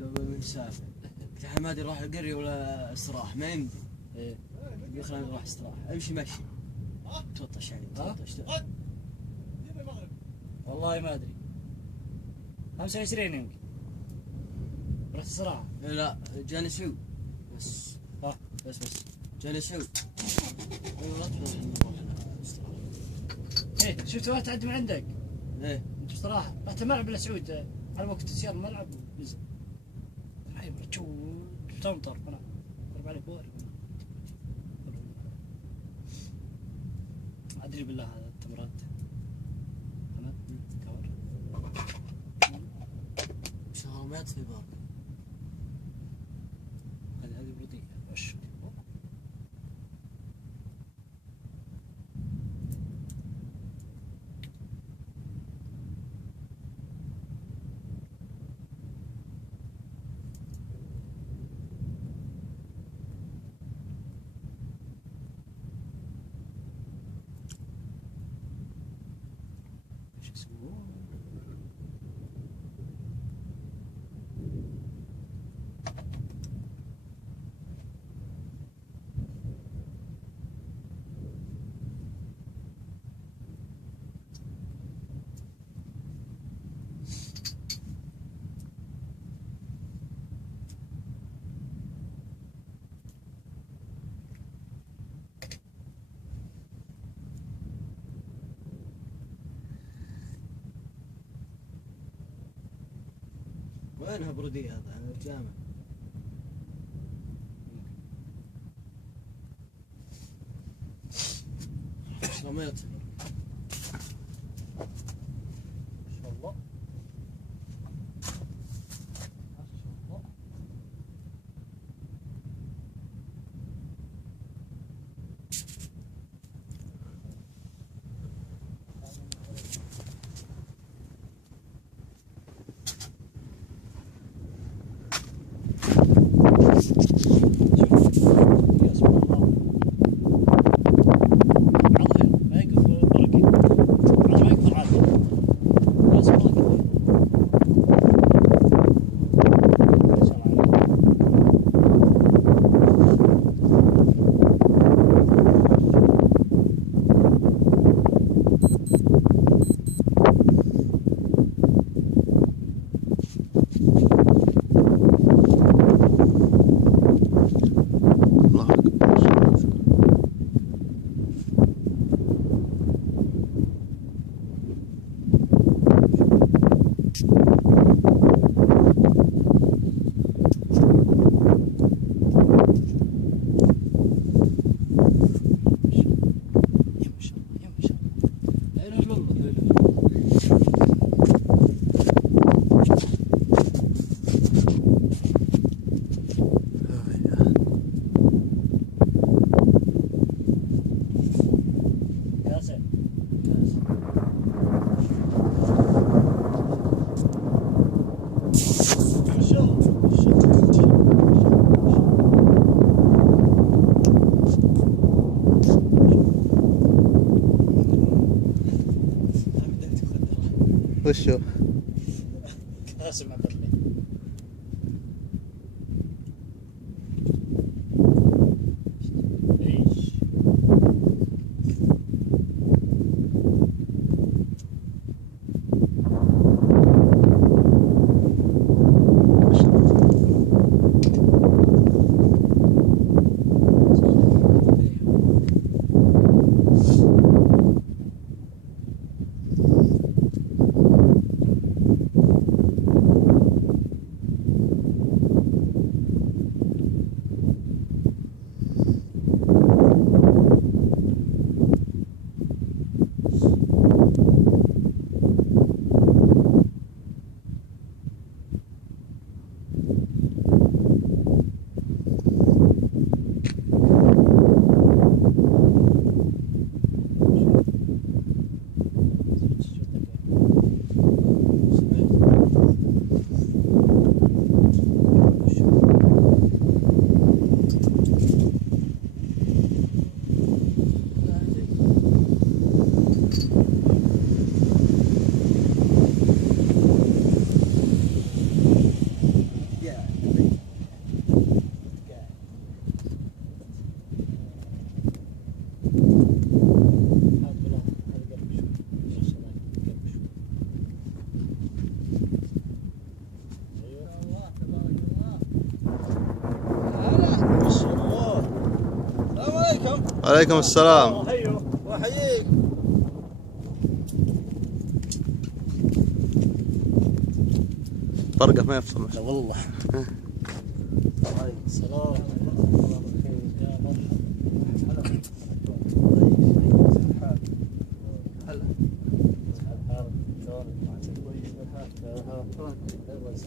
من سافر قلت حمادي نروح القرية ولا استراحة ما يمدي. يقول خلينا نروح استراحة امشي مشي تلطش يعني تلطش. والله ما ادري 25 يمكن رحت استراحة. لا جاني سعود بس بس جاني سعود. ايوه لا تروح نروح استراحة. ايه شفت واحد تعدي من عندك؟ ايه انت بصراحة رحت الملعب بلا سعود على وقت السيارة الملعب نزل. هاي مرتشو تمطر انا ضرب عليك بوري. ادري بالله هذا التمرات حمد كور شغل ما يطفي باب. هذه بردية وش وينها بردية هذا على الجامع. شلون ما يطفي. ما شاء الله وشو؟ قاسم عبد الله ايش وعليكم السلام. ايوه وحييك. برقة ما يفصل. لا والله. سلام. يا مرحبا. هلا. شلونك؟ كويس.